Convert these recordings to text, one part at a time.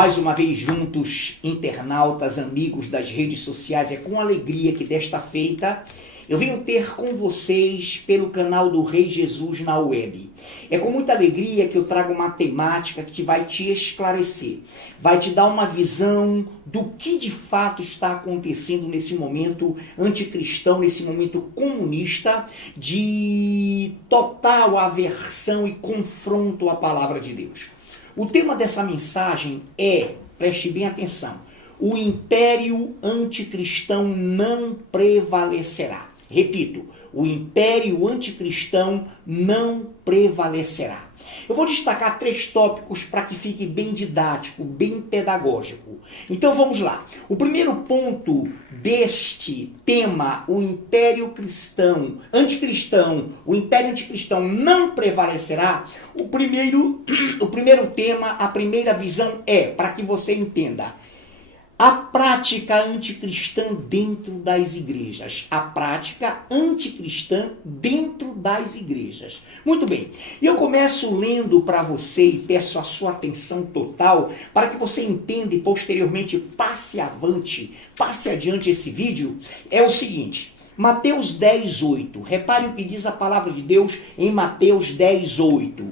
Mais uma vez juntos, internautas, amigos das redes sociais, é com alegria que desta feita eu venho ter com vocês pelo canal do Rei Jesus na web. É com muita alegria que eu trago uma temática que vai te esclarecer, vai te dar uma visão do que de fato está acontecendo nesse momento anticristão, nesse momento comunista de total aversão e confronto à palavra de Deus. O tema dessa mensagem é, preste bem atenção, o império anticristão não prevalecerá. Repito, o império anticristão não prevalecerá. Eu vou destacar 3 tópicos para que fique bem didático, bem pedagógico. Então vamos lá. O primeiro ponto deste tema, o império anticristão, o império anticristão não prevalecerá. O primeiro tema, a primeira visão é, para que você entenda, a prática anticristã dentro das igrejas. A prática anticristã dentro das igrejas. Muito bem. E eu começo lendo para você e peço a sua atenção total para que você entenda e posteriormente passe adiante esse vídeo. É o seguinte. Mateus 10:8. Repare o que diz a palavra de Deus em Mateus 10:8.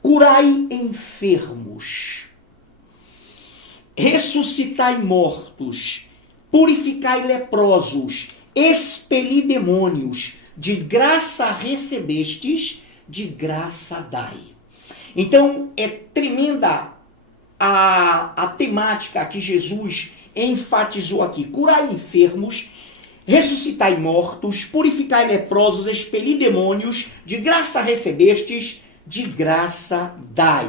Curai enfermos, ressuscitai mortos, purificai leprosos, expeli demônios, de graça recebestes, de graça dai. Então é tremenda a temática que Jesus enfatizou aqui. Curai enfermos, ressuscitai mortos, purificai leprosos, expeli demônios, de graça recebestes, de graça dai.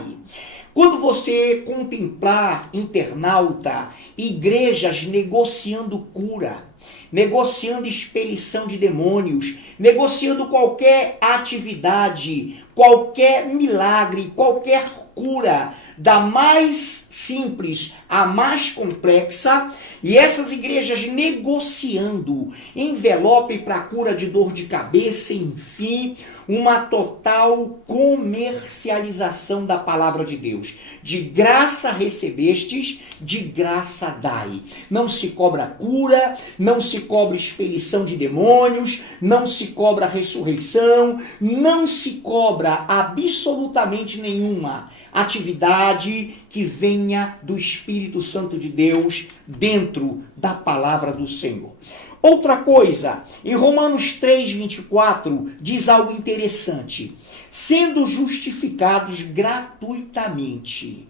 Quando você contemplar, internauta, igrejas negociando cura, negociando expelição de demônios, negociando qualquer atividade, qualquer milagre, qualquer cura, da mais simples à mais complexa, e essas igrejas negociando envelope para cura de dor de cabeça, enfim, uma total comercialização da palavra de Deus. De graça recebestes, de graça dai. Não se cobra cura, não se cobra expelição de demônios, não se cobra ressurreição, não se cobra absolutamente nenhuma atividade que venha do Espírito Santo de Deus dentro da palavra do Senhor. Outra coisa, em Romanos 3:24 diz algo interessante. Sendo justificados gratuitamente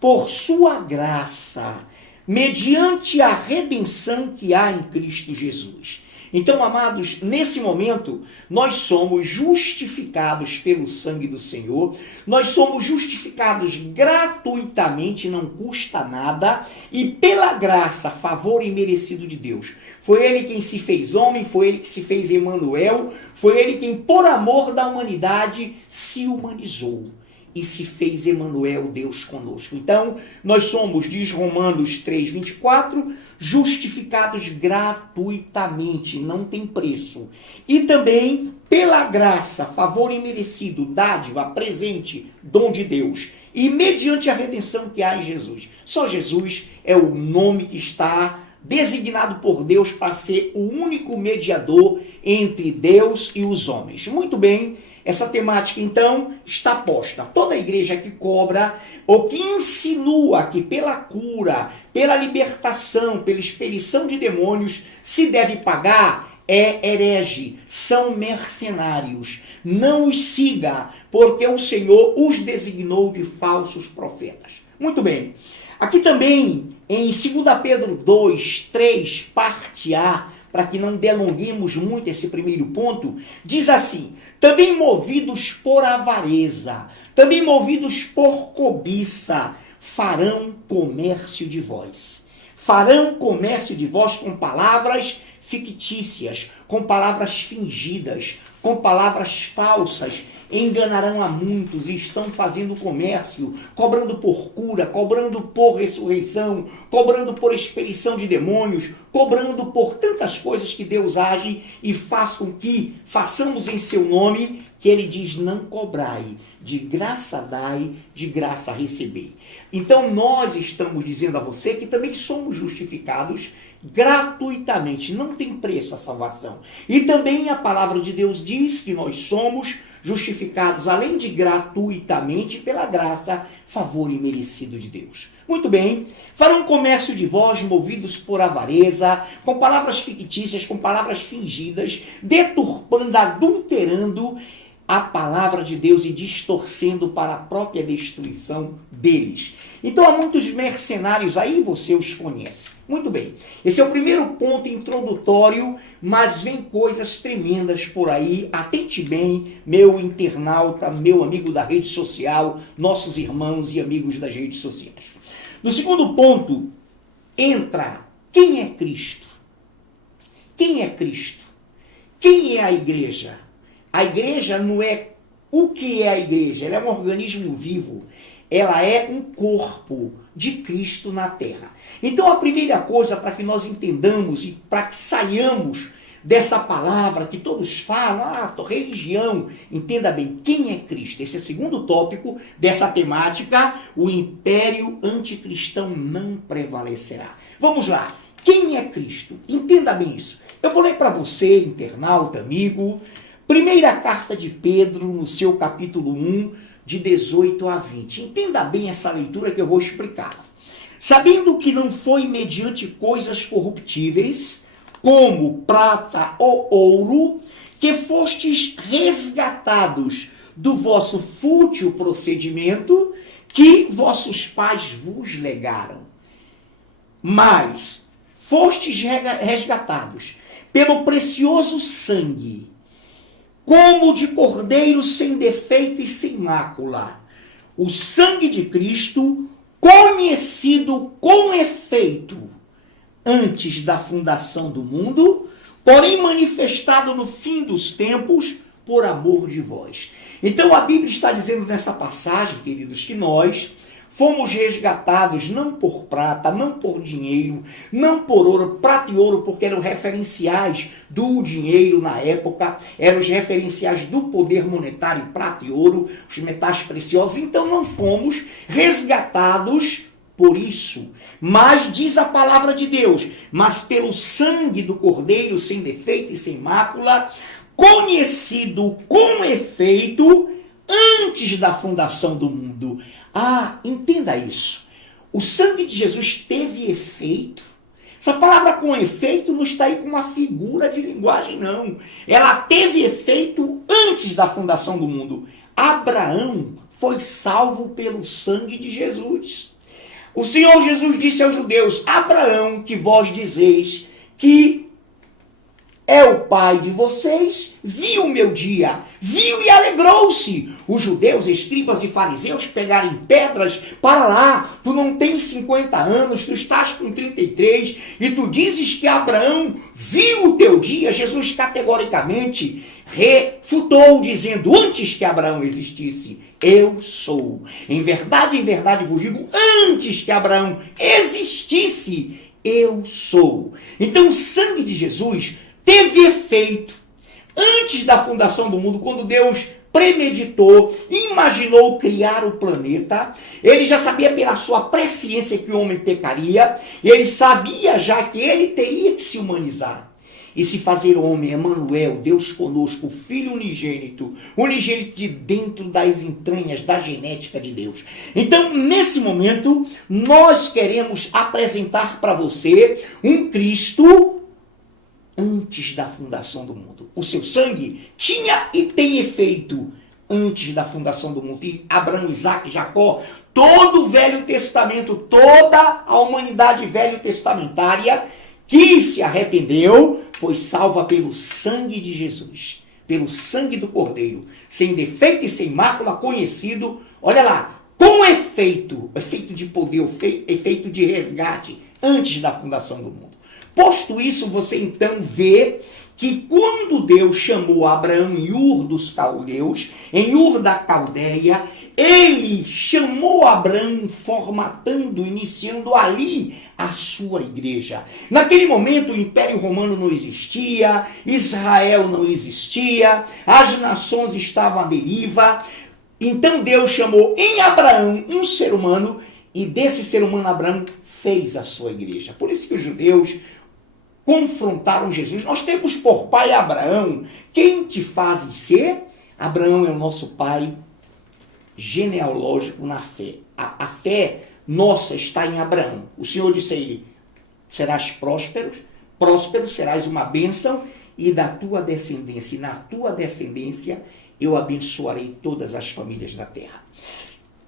por sua graça, mediante a redenção que há em Cristo Jesus. Então, amados, nesse momento, nós somos justificados pelo sangue do Senhor, nós somos justificados gratuitamente, não custa nada, e pela graça, favor imerecido de Deus. Foi Ele quem se fez homem, foi Ele que se fez Emanuel, foi Ele quem, por amor da humanidade, se humanizou e se fez Emanuel, Deus conosco. Então, nós somos, diz Romanos 3:24, justificados gratuitamente, não tem preço. E também pela graça, favor imerecido, dádiva, presente, dom de Deus. E mediante a redenção que há em Jesus. Só Jesus é o nome que está designado por Deus para ser o único mediador entre Deus e os homens. Muito bem. Essa temática, então, está posta. Toda igreja que cobra ou que insinua que pela cura, pela libertação, pela expelição de demônios, se deve pagar, é herege, são mercenários. Não os siga, porque o Senhor os designou de falsos profetas. Muito bem. Aqui também, em 2 Pedro 2:3, parte A, para que não delonguemos muito esse primeiro ponto, diz assim: também movidos por avareza, também movidos por cobiça, farão comércio de vós. Farão comércio de vós com palavras fictícias, com palavras fingidas, com palavras falsas, enganarão a muitos e estão fazendo comércio, cobrando por cura, cobrando por ressurreição, cobrando por expelição de demônios, cobrando por tantas coisas que Deus age e faz com que façamos em seu nome, que ele diz: não cobrai, de graça dai, de graça recebei. Então nós estamos dizendo a você que também somos justificados gratuitamente, não tem preço a salvação. E também a palavra de Deus diz que nós somos justificados, além de gratuitamente, pela graça, favor imerecido de Deus. Muito bem, farão comércio de vós movidos por avareza, com palavras fictícias, com palavras fingidas, deturpando, adulterando a palavra de Deus e distorcendo para a própria destruição deles. Então há muitos mercenários aí, você os conhece. Muito bem, esse é o primeiro ponto introdutório, mas vem coisas tremendas por aí. Atente bem, meu internauta, meu amigo da rede social, nossos irmãos e amigos das redes sociais. No segundo ponto, entra quem é Cristo. Quem é Cristo? Quem é a igreja? A igreja não é o que é a igreja, ela é um organismo vivo, ela é um corpo de Cristo na terra. Então a primeira coisa para que nós entendamos e para que saiamos dessa palavra que todos falam, religião, entenda bem, quem é Cristo? Esse é o segundo tópico dessa temática, o império anticristão não prevalecerá. Vamos lá, quem é Cristo? Entenda bem isso. Eu vou ler para você, internauta, amigo, primeira carta de Pedro, no seu capítulo 1, de 18 a 20. Entenda bem essa leitura que eu vou explicar. Sabendo que não foi mediante coisas corruptíveis, como prata ou ouro, que fostes resgatados do vosso fútil procedimento que vossos pais vos legaram. Mas fostes resgatados pelo precioso sangue, como de cordeiro sem defeito e sem mácula, o sangue de Cristo, conhecido com efeito antes da fundação do mundo, porém manifestado no fim dos tempos por amor de vós. Então a Bíblia está dizendo nessa passagem, queridos, que nós fomos resgatados não por prata, não por dinheiro, não por ouro, prata e ouro, porque eram referenciais do dinheiro na época, eram os referenciais do poder monetário, prata e ouro, os metais preciosos. Então não fomos resgatados por isso. Mas diz a palavra de Deus, mas pelo sangue do Cordeiro sem defeito e sem mácula, conhecido com efeito antes da fundação do mundo. Entenda isso. O sangue de Jesus teve efeito. Essa palavra com efeito não está aí com uma figura de linguagem, não. Ela teve efeito antes da fundação do mundo. Abraão foi salvo pelo sangue de Jesus. O Senhor Jesus disse aos judeus: Abraão, que vós dizeis que é o pai de vocês, viu o meu dia, viu e alegrou-se. Os judeus, escribas e fariseus pegarem pedras para lá. Tu não tens 50 anos, tu estás com 33 e tu dizes que Abraão viu o teu dia. Jesus categoricamente refutou, dizendo: antes que Abraão existisse, eu sou. Em verdade vos digo, antes que Abraão existisse, eu sou. Então o sangue de Jesus teve efeito antes da fundação do mundo, quando Deus premeditou, imaginou criar o planeta. Ele já sabia pela sua presciência que o homem pecaria, ele sabia já que ele teria que se humanizar e se fazer homem. Emanuel, Deus conosco, o Filho unigênito de dentro das entranhas da genética de Deus. Então, nesse momento, nós queremos apresentar para você um Cristo antes da fundação do mundo. O seu sangue tinha e tem efeito antes da fundação do mundo. E Abraão, Isaac, Jacó, todo o Velho Testamento, toda a humanidade velho testamentária que se arrependeu, foi salva pelo sangue de Jesus, pelo sangue do Cordeiro, sem defeito e sem mácula, conhecido, olha lá, com efeito de poder, efeito de resgate, antes da fundação do mundo. Posto isso, você então vê que quando Deus chamou Abraão em Ur dos Caldeus, em Ur da Caldeia, ele chamou Abraão formatando, iniciando ali a sua igreja. Naquele momento o Império Romano não existia, Israel não existia, as nações estavam à deriva. Então Deus chamou em Abraão um ser humano, e desse ser humano Abraão fez a sua igreja. Por isso que os judeus confrontaram Jesus. Nós temos por pai Abraão. Quem te fazes ser? Abraão é o nosso pai genealógico na fé. A fé nossa está em Abraão. O Senhor disse a ele: serás próspero, serás uma bênção, e da tua descendência, e na tua descendência eu abençoarei todas as famílias da terra.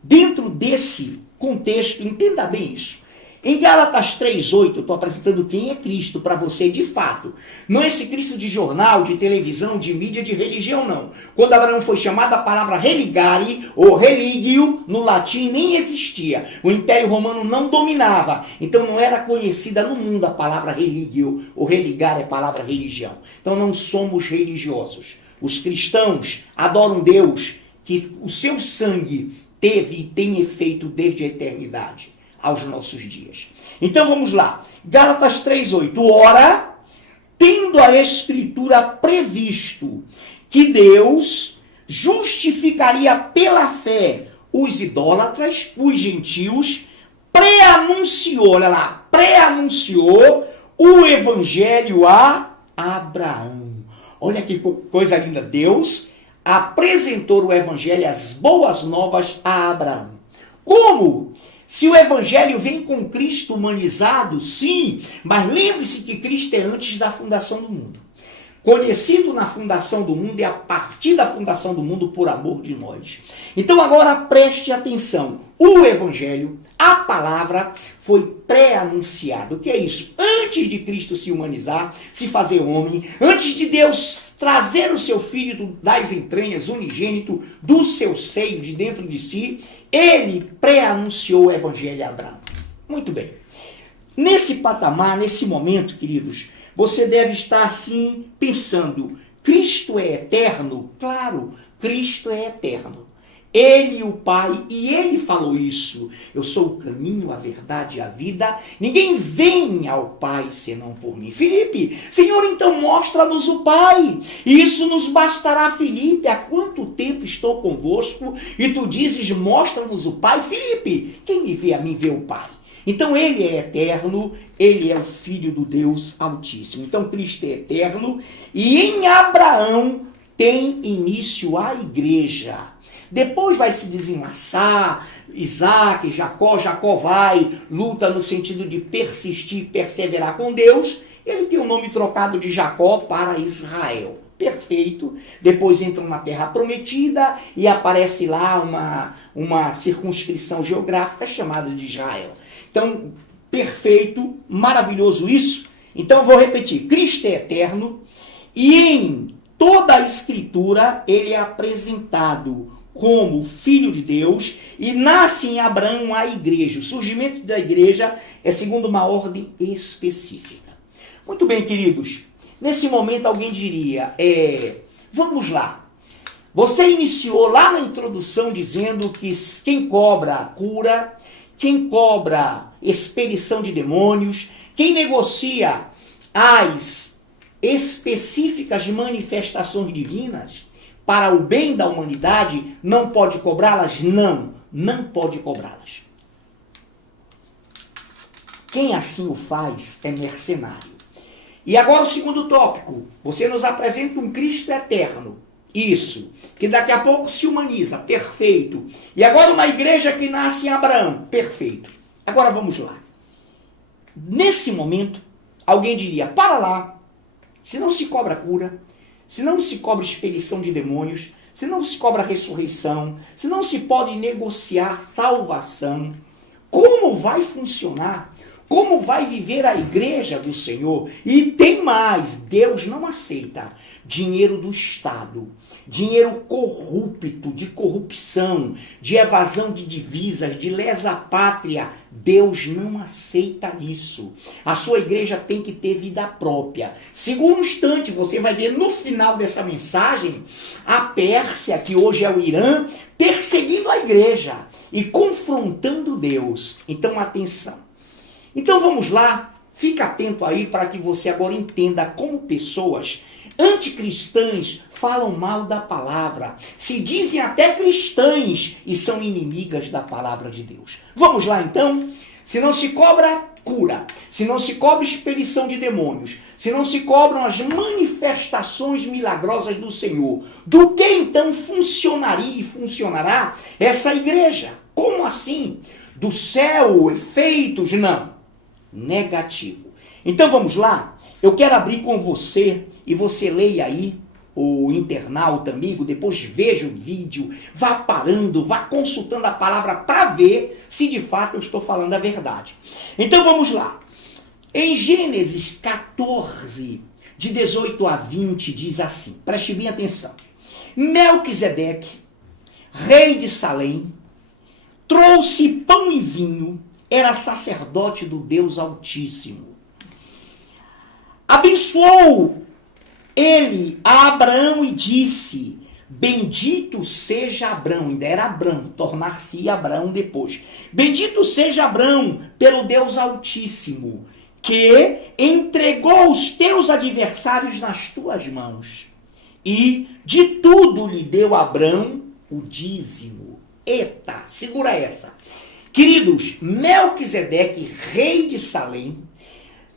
Dentro desse contexto, entenda bem isso. Em Gálatas 3:8, eu estou apresentando quem é Cristo para você de fato. Não é esse Cristo de jornal, de televisão, de mídia, de religião, não. Quando Abraão foi chamado, a palavra religare, ou religio, no latim nem existia. O Império Romano não dominava. Então não era conhecida no mundo a palavra religio, ou religare é a palavra religião. Então não somos religiosos. Os cristãos adoram Deus, que o seu sangue teve e tem efeito desde a eternidade aos nossos dias. Então vamos lá. Gálatas 3:8. Ora, tendo a Escritura previsto que Deus justificaria pela fé os idólatras, os gentios, pré-anunciou, olha lá, pré-anunciou o evangelho a Abraão. Olha que coisa linda. Deus apresentou o evangelho, as boas novas a Abraão. Como? Se o evangelho vem com Cristo humanizado, sim, mas lembre-se que Cristo é antes da fundação do mundo. Conhecido na fundação do mundo e a partir da fundação do mundo por amor de nós. Então agora preste atenção. O evangelho, a palavra, foi pré-anunciado. O que é isso? Antes de Cristo se humanizar, se fazer homem, antes de Deus trazer o seu filho das entranhas, unigênito, do seu seio, de dentro de si, ele pré-anunciou o evangelho a Abraão. Muito bem. Nesse patamar, nesse momento, queridos, você deve estar assim pensando: Cristo é eterno? Claro, Cristo é eterno. Ele, o Pai, e ele falou isso: eu sou o caminho, a verdade e a vida, ninguém vem ao Pai senão por mim. Filipe, Senhor, então mostra-nos o Pai, isso nos bastará. Filipe, há quanto tempo estou convosco e tu dizes, mostra-nos o Pai? Filipe, quem me vê a mim vê o Pai. Então ele é eterno, ele é o Filho do Deus Altíssimo. Então Cristo é eterno, e em Abraão tem início a igreja. Depois vai se desenlaçar Isaac, Jacó vai, luta no sentido de persistir, perseverar com Deus. Ele tem o nome trocado de Jacó para Israel. Perfeito. Depois entram na terra prometida e aparece lá uma circunscrição geográfica chamada de Israel. Então, perfeito, maravilhoso isso. Então eu vou repetir: Cristo é eterno e em toda a Escritura ele é apresentado como Filho de Deus, e nasce em Abraão a igreja. O surgimento da igreja é segundo uma ordem específica. Muito bem, queridos. Nesse momento alguém diria, vamos lá. Você iniciou lá na introdução dizendo que quem cobra cura, quem cobra expelição de demônios, quem negocia as específicas manifestações divinas para o bem da humanidade, não pode cobrá-las? Não pode cobrá-las. Quem assim o faz é mercenário. E agora o segundo tópico. Você nos apresenta um Cristo eterno. Isso. Que daqui a pouco se humaniza. Perfeito. E agora uma igreja que nasce em Abraão. Perfeito. Agora vamos lá. Nesse momento, alguém diria, para lá. Se não se cobra cura, se não se cobra expelição de demônios, se não se cobra ressurreição, se não se pode negociar salvação, como vai funcionar? Como vai viver a igreja do Senhor? E tem mais, Deus não aceita dinheiro do Estado, dinheiro corrupto, de corrupção, de evasão de divisas, de lesa pátria. Deus não aceita isso. A sua igreja tem que ter vida própria. Segundo instante, você vai ver no final dessa mensagem a Pérsia, que hoje é o Irã, perseguindo a igreja e confrontando Deus. Então, atenção. Então, vamos lá. Fica atento aí para que você agora entenda como pessoas anticristãs falam mal da palavra, se dizem até cristãs e são inimigas da palavra de Deus. Vamos lá então? Se não se cobra cura, se não se cobra expelição de demônios, se não se cobram as manifestações milagrosas do Senhor, do que então funcionaria e funcionará essa igreja? Como assim? Do céu, efeitos? Não. Negativo. Então vamos lá? Eu quero abrir com você e você leia aí, o internauta amigo, depois veja o vídeo, vá parando, vá consultando a palavra para ver se de fato eu estou falando a verdade. Então vamos lá. Em Gênesis 14, de 18 a 20, diz assim, preste bem atenção. Melquisedeque, rei de Salém, trouxe pão e vinho, era sacerdote do Deus Altíssimo. Abençoou ele a Abraão e disse, bendito seja Abraão, ainda era Abraão, tornar-se Abraão depois. Bendito seja Abraão pelo Deus Altíssimo, que entregou os teus adversários nas tuas mãos. E de tudo lhe deu Abraão o dízimo. Eita, segura essa. Queridos, Melquisedeque, rei de Salém,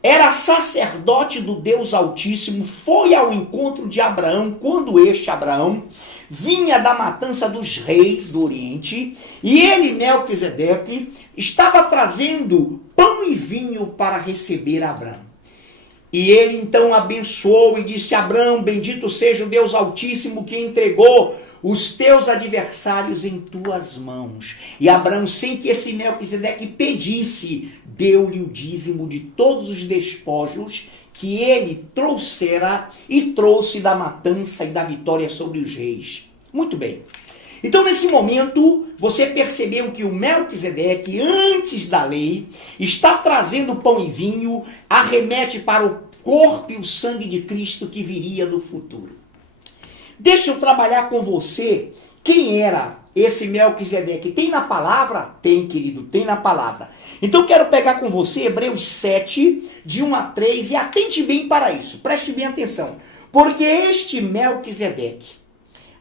era sacerdote do Deus Altíssimo, foi ao encontro de Abraão, quando este Abraão vinha da matança dos reis do Oriente, e ele, Melquisedeque, estava trazendo pão e vinho para receber Abraão. E ele então abençoou e disse, Abraão, bendito seja o Deus Altíssimo que entregou os teus adversários em tuas mãos. E Abraão, sem que esse Melquisedeque pedisse, deu-lhe o dízimo de todos os despojos que ele trouxera e trouxe da matança e da vitória sobre os reis. Muito bem. Então, nesse momento, você percebeu que o Melquisedeque, antes da lei, está trazendo pão e vinho, arremete para o corpo e o sangue de Cristo que viria no futuro. Deixa eu trabalhar com você quem era esse Melquisedeque. Tem na palavra? Tem, querido, tem na palavra. Então quero pegar com você Hebreus 7, de 1 a 3, e atente bem para isso. Preste bem atenção. Porque este Melquisedeque,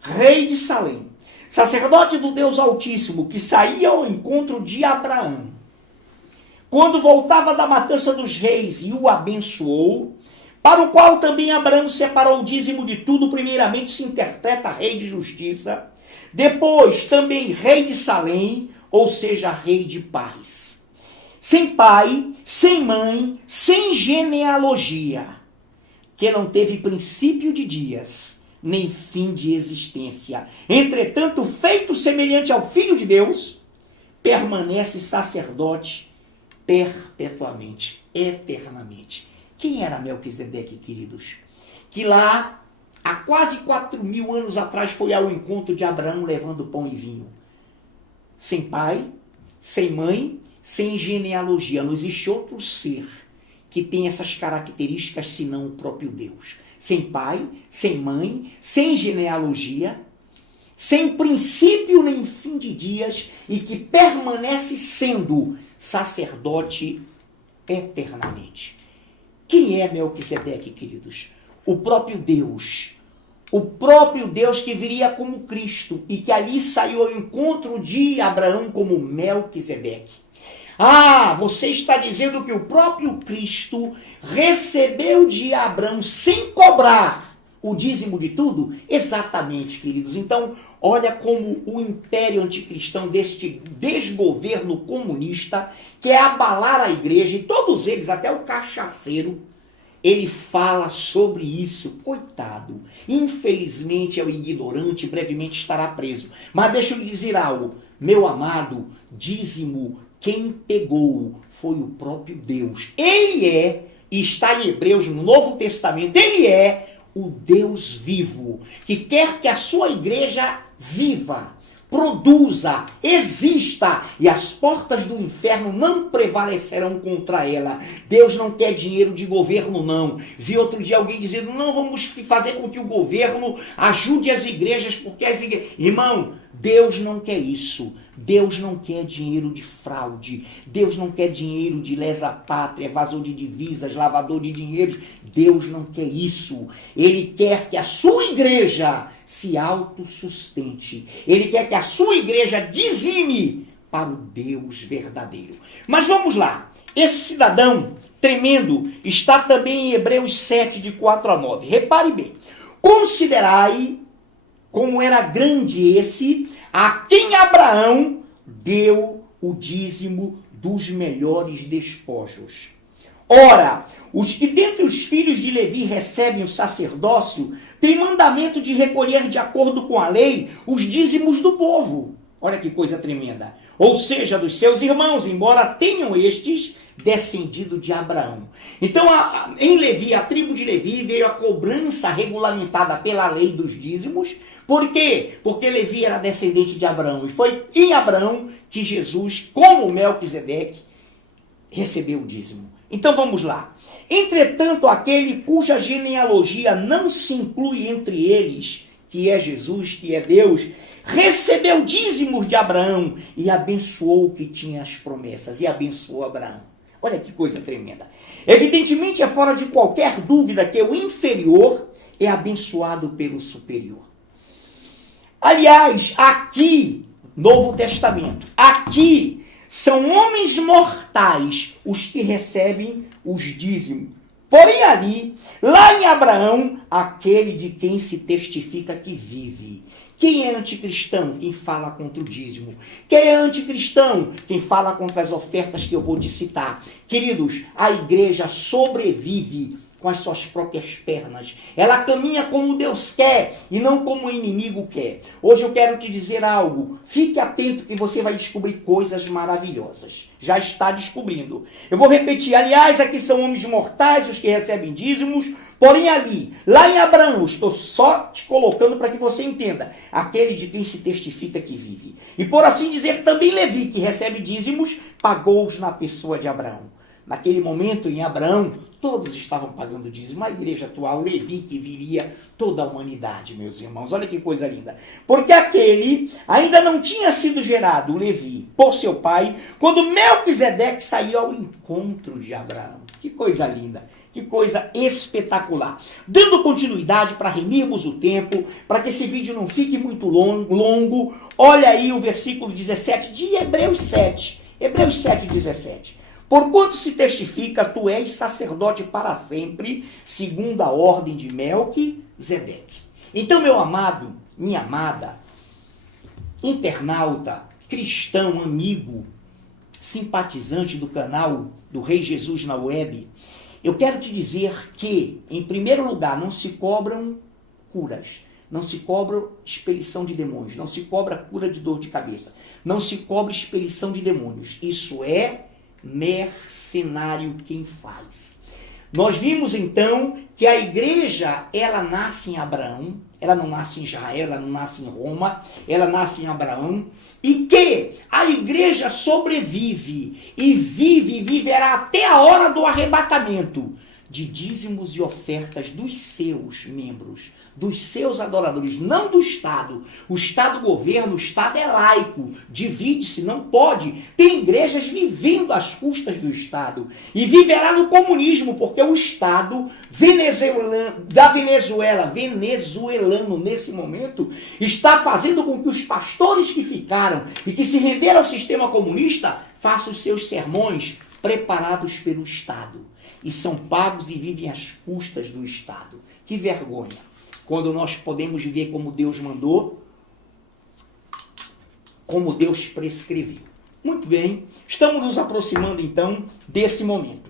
rei de Salém, sacerdote do Deus Altíssimo, que saía ao encontro de Abraão, quando voltava da matança dos reis e o abençoou, para o qual também Abraão separou o dízimo de tudo, primeiramente se interpreta rei de justiça, depois também rei de Salém, ou seja, rei de paz. Sem pai, sem mãe, sem genealogia, que não teve princípio de dias, nem fim de existência. Entretanto, feito semelhante ao Filho de Deus, permanece sacerdote perpetuamente, eternamente. Quem era Melquisedeque, queridos? Que lá, há quase 4.000 anos atrás, foi ao encontro de Abraão levando pão e vinho. Sem pai, sem mãe, sem genealogia. Não existe outro ser que tem essas características senão o próprio Deus. Sem pai, sem mãe, sem genealogia, sem princípio nem fim de dias e que permanece sendo sacerdote eternamente. Quem é Melquisedeque, queridos? O próprio Deus. O próprio Deus que viria como Cristo e que ali saiu ao encontro de Abraão como Melquisedeque. Ah, você está dizendo que o próprio Cristo recebeu de Abraão sem cobrar o dízimo de tudo? Exatamente, queridos. Então, olha como o império anticristão deste desgoverno comunista quer abalar a igreja, e todos eles, até o cachaceiro, ele fala sobre isso. Coitado. Infelizmente é o ignorante, brevemente estará preso. Mas deixa eu lhe dizer algo. Meu amado, dízimo, quem pegou foi o próprio Deus. Ele é, e está em Hebreus, no Novo Testamento, ele é o Deus vivo, que quer que a sua igreja viva, produza, exista, e as portas do inferno não prevalecerão contra ela. Deus não quer dinheiro de governo, não. Vi outro dia alguém dizendo, não, vamos fazer com que o governo ajude as igrejas, porque as igrejas... Irmão, Deus não quer isso. Deus não quer dinheiro de fraude. Deus não quer dinheiro de lesa-pátria, evasor de divisas, lavador de dinheiros. Deus não quer isso. Ele quer que a sua igreja se autossustente. Ele quer que a sua igreja dizime para o Deus verdadeiro. Mas vamos lá. Esse cidadão tremendo está também em Hebreus 7, de 4 a 9. Repare bem. Considerai como era grande esse a quem Abraão deu o dízimo dos melhores despojos. Ora, os que dentre os filhos de Levi recebem o sacerdócio, têm mandamento de recolher de acordo com a lei os dízimos do povo. Olha que coisa tremenda. Ou seja, dos seus irmãos, embora tenham estes descendido de Abraão. Então, em Levi, a tribo de Levi, veio a cobrança regulamentada pela lei dos dízimos. Por quê? Porque Levi era descendente de Abraão. E foi em Abraão que Jesus, como Melquisedeque, recebeu o dízimo. Então vamos lá. Entretanto, aquele cuja genealogia não se inclui entre eles, que é Jesus, que é Deus, recebeu dízimos de Abraão e abençoou o que tinha as promessas, e abençoou Abraão. Olha que coisa tremenda. Evidentemente é fora de qualquer dúvida que o inferior é abençoado pelo superior. Aliás, aqui, Novo Testamento, aqui são homens mortais os que recebem os dízimos. Porém ali, lá em Abraão, aquele de quem se testifica que vive. Quem é anticristão? Quem fala contra o dízimo. Quem é anticristão? Quem fala contra as ofertas que eu vou te citar. Queridos, a igreja sobrevive com as suas próprias pernas. Ela caminha como Deus quer e não como o inimigo quer. Hoje eu quero te dizer algo. Fique atento que você vai descobrir coisas maravilhosas. Já está descobrindo. Eu vou repetir. Aliás, aqui são homens mortais os que recebem dízimos. Porém ali, lá em Abraão, estou só te colocando para que você entenda. Aquele de quem se testifica que vive. E por assim dizer, também Levi, que recebe dízimos, pagou-os na pessoa de Abraão. Naquele momento, em Abraão, todos estavam pagando dízimo. A igreja atual, Levi, que viria toda a humanidade, meus irmãos. Olha que coisa linda. Porque aquele ainda não tinha sido gerado, Levi, por seu pai, quando Melquisedeque saiu ao encontro de Abraão. Que coisa linda. Que coisa espetacular. Dando continuidade para remirmos o tempo, para que esse vídeo não fique muito longo, olha aí o versículo 17 de Hebreus 7. Hebreus 7, 17. Porquanto se testifica, tu és sacerdote para sempre, segundo a ordem de Melquisedeque. Então, meu amado, minha amada, internauta, cristão, amigo, simpatizante do canal do Rei Jesus na web, eu quero te dizer que, em primeiro lugar, não se cobram curas, não se cobra expelição de demônios, não se cobra cura de dor de cabeça, não se cobra expelição de demônios. Isso é mercenário quem faz. Nós vimos então que a igreja, ela nasce em Abraão, ela não nasce em Israel, ela não nasce em Roma, ela nasce em Abraão, e que a igreja sobrevive e vive e viverá até a hora do arrebatamento de dízimos e ofertas dos seus membros, dos seus adoradores, não do Estado. O Estado governa, o Estado é laico, divide-se, não pode. Tem igrejas vivendo às custas do Estado e viverá no comunismo, porque o Estado venezuelano, nesse momento, está fazendo com que os pastores que ficaram e que se renderam ao sistema comunista façam os seus sermões preparados pelo Estado. E são pagos e vivem às custas do Estado. Que vergonha. Quando nós podemos viver como Deus mandou, como Deus prescreveu. Muito bem, estamos nos aproximando então desse momento.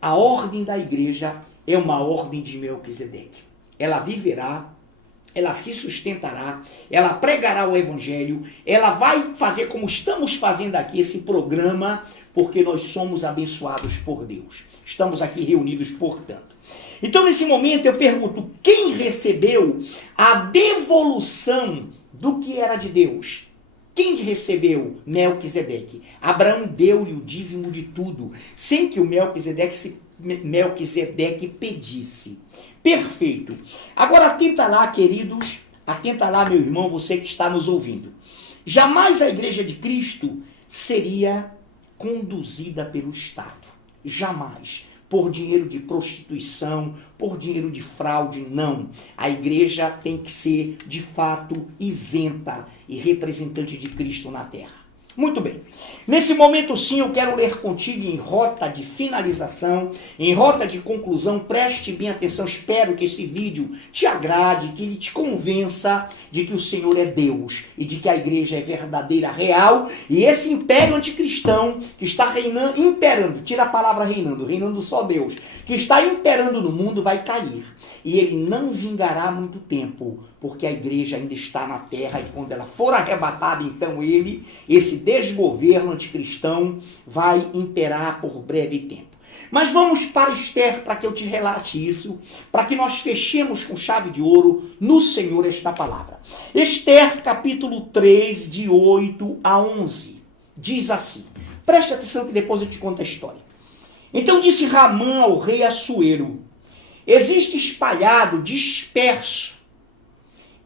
A ordem da igreja é uma ordem de Melquisedeque. Ela viverá, ela se sustentará, ela pregará o evangelho, ela vai fazer como estamos fazendo aqui esse programa porque nós somos abençoados por Deus. Estamos aqui reunidos, portanto. Então, nesse momento, eu pergunto, quem recebeu a devolução do que era de Deus? Quem recebeu? Melquisedeque. Abraão deu-lhe o dízimo de tudo, sem que o Melquisedeque pedisse. Perfeito. Agora, atenta lá, queridos, atenta lá, meu irmão, você que está nos ouvindo. Jamais a Igreja de Cristo seria conduzida pelo Estado. Jamais. Por dinheiro de prostituição, por dinheiro de fraude, não. A igreja tem que ser, de fato, isenta e representante de Cristo na terra. Muito bem. Nesse momento, sim, eu quero ler contigo em rota de finalização, em rota de conclusão. Preste bem atenção, espero que esse vídeo te agrade, que ele te convença de que o Senhor é Deus e de que a igreja é verdadeira, real, e esse império anticristão que está reinando, imperando, tira a palavra reinando só Deus, que está imperando no mundo vai cair. E ele não vingará muito tempo, porque a igreja ainda está na terra e quando ela for arrebatada, então esse desgoverno anticristão, vai imperar por breve tempo. Mas vamos para Esther, para que eu te relate isso, para que nós fechemos com chave de ouro no Senhor esta palavra. Esther, capítulo 3, de 8 a 11, diz assim, preste atenção que depois eu te conto a história. Então disse Ramã ao rei Assuero, existe espalhado, disperso,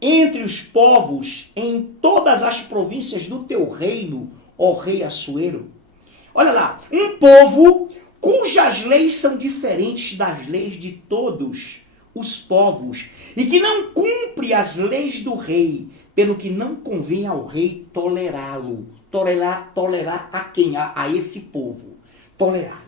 entre os povos, em todas as províncias do teu reino, ó rei Assuero. Olha lá, um povo cujas leis são diferentes das leis de todos os povos, e que não cumpre as leis do rei, pelo que não convém ao rei tolerá-lo. Tolerar a quem? A esse povo. Tolerar.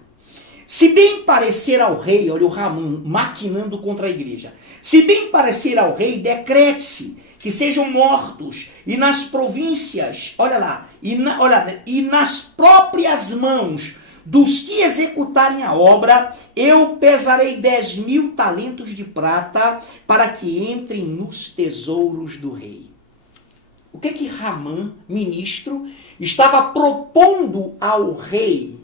Se bem parecer ao rei, olha o Ramã maquinando contra a igreja, se bem parecer ao rei, decrete-se que sejam mortos, e nas províncias, olha lá, e nas próprias mãos dos que executarem a obra, eu pesarei 10.000 talentos de prata para que entrem nos tesouros do rei. O que Ramã, ministro, estava propondo ao rei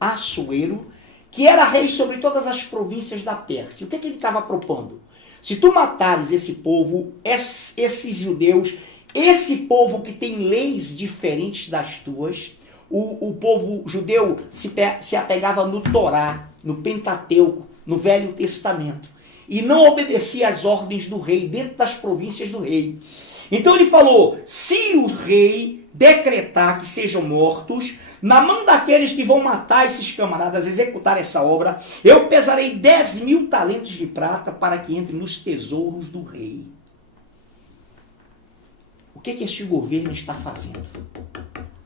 Assuero, que era rei sobre todas as províncias da Pérsia? O que ele estava propondo? Se tu matares esse povo, esses judeus, esse povo que tem leis diferentes das tuas, o povo judeu se apegava no Torá, no Pentateuco, no Velho Testamento, e não obedecia às ordens do rei, dentro das províncias do rei. Então ele falou, se o rei decretar que sejam mortos, na mão daqueles que vão matar esses camaradas, executar essa obra, eu pesarei 10.000 talentos de prata para que entre nos tesouros do rei. O que este governo está fazendo?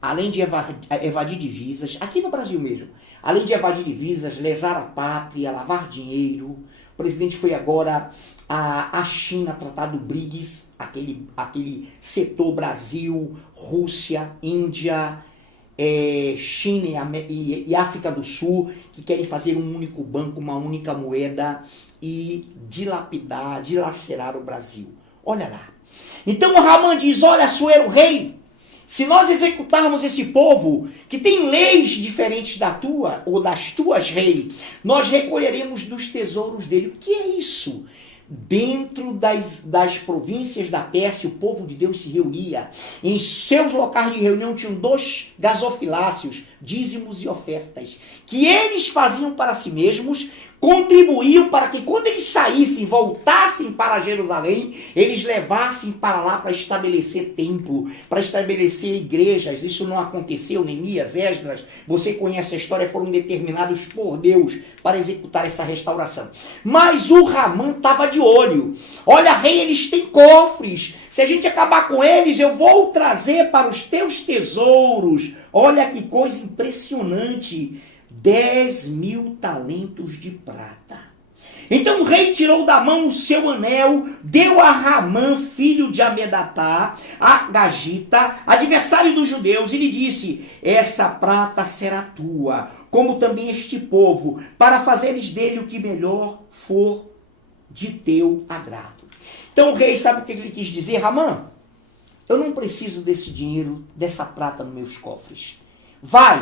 Além de evadir divisas, aqui no Brasil mesmo, além de evadir divisas, lesar a pátria, lavar dinheiro, o presidente foi agora a China tratar do BRICS, aquele setor Brasil, Rússia, Índia, China e África do Sul, que querem fazer um único banco, uma única moeda e dilacerar o Brasil. Olha lá. Então o Ramã diz, olha, Assuero, rei, se nós executarmos esse povo, que tem leis diferentes da tua, ou das tuas, rei, nós recolheremos dos tesouros dele. O que é isso? Dentro das províncias da Pérsia, o povo de Deus se reunia. Em seus locais de reunião tinham 2 gasofiláceos, dízimos e ofertas, que eles faziam para si mesmos, contribuíam para que quando eles saíssem, voltassem para Jerusalém, eles levassem para lá para estabelecer templo, para estabelecer igrejas. Isso não aconteceu, Neemias, Esdras, você conhece a história, foram determinados por Deus para executar essa restauração. Mas o Ramã estava de olho. Olha, rei, eles têm cofres. Se a gente acabar com eles, eu vou trazer para os teus tesouros. Olha que coisa impressionante. 10.000 talentos de prata. Então o rei tirou da mão o seu anel, deu a Ramã, filho de Amedatá, a Gagita, adversário dos judeus, e lhe disse, essa prata será tua, como também este povo, para fazeres dele o que melhor for de teu agrado. Então o rei, sabe o que ele quis dizer? Ramã, eu não preciso desse dinheiro, dessa prata nos meus cofres. Vai,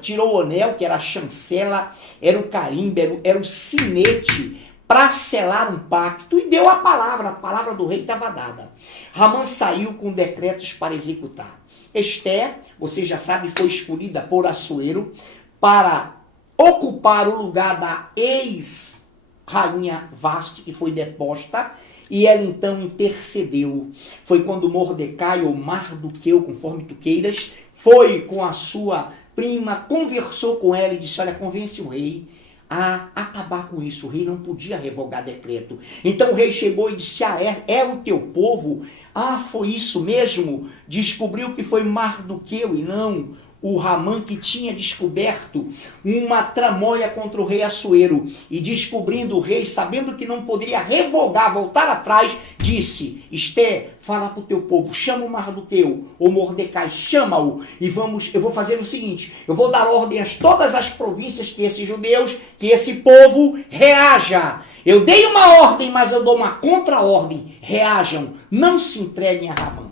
tirou o anel, que era a chancela, era o carimbo, era o sinete, para selar um pacto, e deu a palavra do rei estava dada. Ramã saiu com decretos para executar. Ester, você já sabe, foi escolhida por Assuero para ocupar o lugar da ex-rainha Vasti, que foi deposta, e ela então intercedeu. Foi quando Mordecai, ou Mardoqueu, conforme tu queiras, foi com a sua prima, conversou com ela e disse, olha, convence o rei a acabar com isso. O rei não podia revogar decreto. Então o rei chegou e disse, é o teu povo? Foi isso mesmo? Descobriu que foi Mardoqueu e não o Ramã, que tinha descoberto uma tramóia contra o rei Assuero. E descobrindo o rei, sabendo que não poderia revogar, voltar atrás, disse, Ester, fala para o teu povo, chama o Mardoqueu, ou Mordecai, chama-o, e eu vou fazer o seguinte, eu vou dar ordem a todas as províncias que esses judeus, que esse povo reaja. Eu dei uma ordem, mas eu dou uma contra-ordem. Reajam, não se entreguem a Ramã.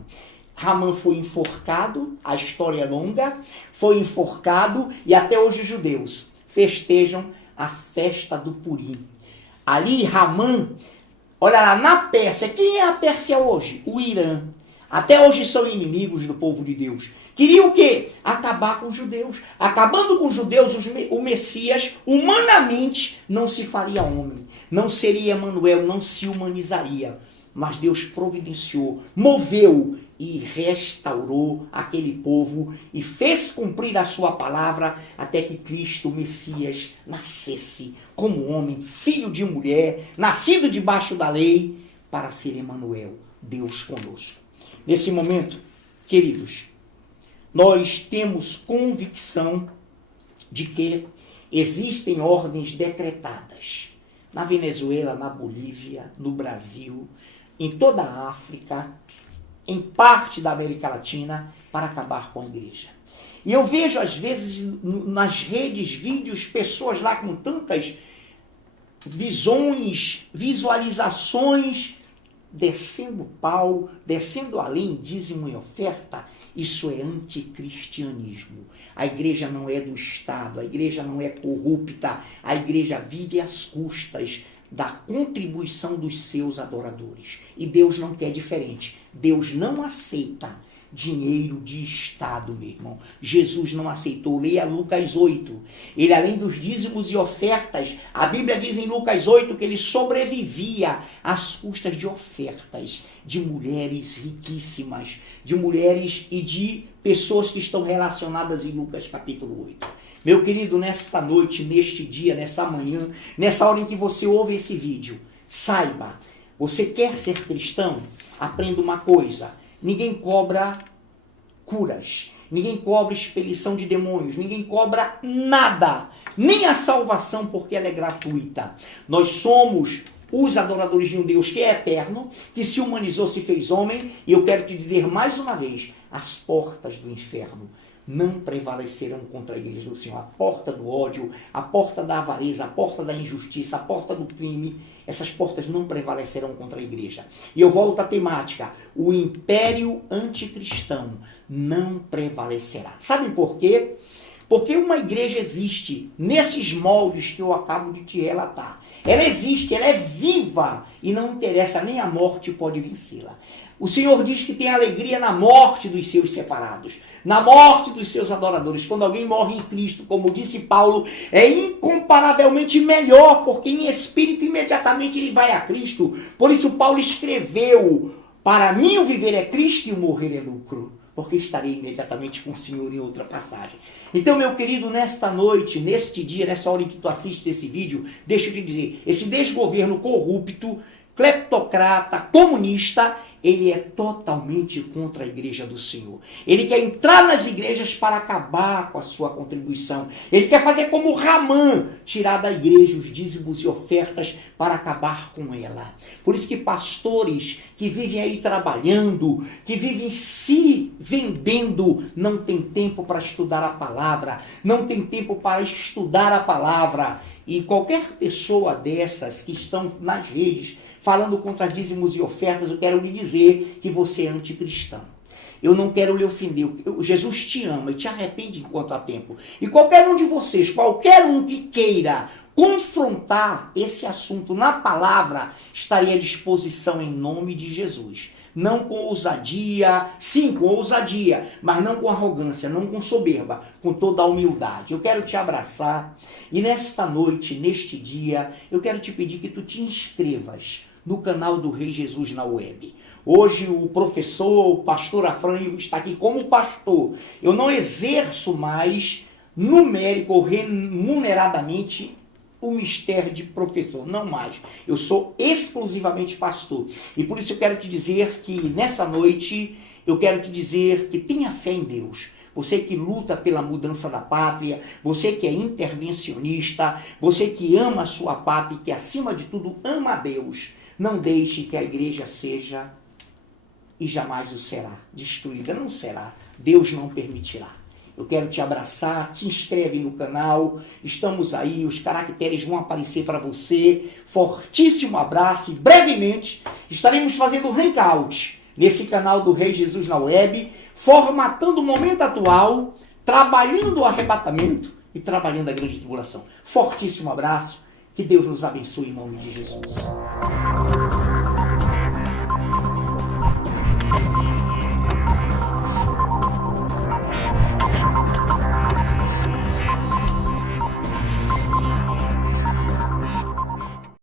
Ramã foi enforcado, a história é longa, foi enforcado e até hoje os judeus festejam a festa do Purim. Ali Ramã, olha lá, na Pérsia, quem é a Pérsia hoje? O Irã. Até hoje são inimigos do povo de Deus. Queriam o quê? Acabar com os judeus. Acabando com os judeus, o Messias, humanamente, não se faria homem. Não seria Emanuel, não se humanizaria. Mas Deus providenciou, moveu e restaurou aquele povo e fez cumprir a sua palavra até que Cristo, o Messias, nascesse como homem, filho de mulher, nascido debaixo da lei, para ser Emanuel, Deus conosco. Nesse momento, queridos, nós temos convicção de que existem ordens decretadas na Venezuela, na Bolívia, no Brasil, em toda a África, em parte da América Latina, para acabar com a igreja. E eu vejo, às vezes, nas redes, vídeos, pessoas lá com tantas visões, visualizações, descendo pau, descendo além, dízimo e oferta. Isso é anticristianismo. A igreja não é do Estado, a igreja não é corrupta, a igreja vive às custas da contribuição dos seus adoradores. E Deus não quer diferente. Deus não aceita dinheiro de Estado, meu irmão. Jesus não aceitou. Leia Lucas 8. Ele, além dos dízimos e ofertas, a Bíblia diz em Lucas 8 que ele sobrevivia às custas de ofertas de mulheres riquíssimas, de mulheres e de pessoas que estão relacionadas em Lucas capítulo 8. Meu querido, nesta noite, neste dia, nessa manhã, nessa hora em que você ouve esse vídeo, saiba, você quer ser cristão? Aprenda uma coisa, ninguém cobra curas, ninguém cobra expelição de demônios, ninguém cobra nada, nem a salvação, porque ela é gratuita. Nós somos os adoradores de um Deus que é eterno, que se humanizou, se fez homem, e eu quero te dizer mais uma vez, as portas do inferno não prevalecerão contra a igreja do Senhor. A porta do ódio, a porta da avareza, a porta da injustiça, a porta do crime, essas portas não prevalecerão contra a igreja. E eu volto à temática, o império anticristão não prevalecerá. Sabe por quê? Porque uma igreja existe nesses moldes que eu acabo de te relatar. Ela existe, ela é viva e não interessa, nem a morte pode vencê-la. O Senhor diz que tem alegria na morte dos seus separados, na morte dos seus adoradores. Quando alguém morre em Cristo, como disse Paulo, é incomparavelmente melhor, porque em espírito imediatamente ele vai a Cristo. Por isso Paulo escreveu, para mim o viver é Cristo e o morrer é lucro, porque estarei imediatamente com o Senhor em outra passagem. Então, meu querido, nesta noite, neste dia, nessa hora em que tu assistes esse vídeo, deixa eu te dizer, esse desgoverno corrupto, cleptocrata, comunista, ele é totalmente contra a igreja do Senhor. Ele quer entrar nas igrejas para acabar com a sua contribuição. Ele quer fazer como Ramã, tirar da igreja os dízimos e ofertas para acabar com ela. Por isso que pastores que vivem aí trabalhando, que vivem se vendendo, não tem tempo para estudar a palavra, não tem tempo para estudar a palavra. E qualquer pessoa dessas que estão nas redes falando contra dízimos e ofertas, eu quero lhe dizer que você é anticristão. Eu não quero lhe ofender. Jesus te ama e te arrepende enquanto há tempo. E qualquer um de vocês, qualquer um que queira confrontar esse assunto na palavra, estaria à disposição em nome de Jesus. Não com ousadia, sim, com ousadia, mas não com arrogância, não com soberba, com toda a humildade. Eu quero te abraçar e nesta noite, neste dia, eu quero te pedir que tu te inscrevas no canal do Rei Jesus na web. Hoje o professor, o pastor Afrânio está aqui como pastor. Eu não exerço mais numérico ou remuneradamente o mistério de professor, não mais. Eu sou exclusivamente pastor. E por isso eu quero te dizer que nessa noite, eu quero te dizer que tenha fé em Deus. Você que luta pela mudança da pátria, você que é intervencionista, você que ama a sua pátria e que acima de tudo ama a Deus, não deixe que a igreja seja e jamais o será destruída. Não será. Deus não permitirá. Eu quero te abraçar, te inscreve no canal, estamos aí, os caracteres vão aparecer para você. Fortíssimo abraço e brevemente estaremos fazendo hangout nesse canal do Rei Jesus na web, formatando o momento atual, trabalhando o arrebatamento e trabalhando a grande tribulação. Fortíssimo abraço, que Deus nos abençoe em nome de Jesus.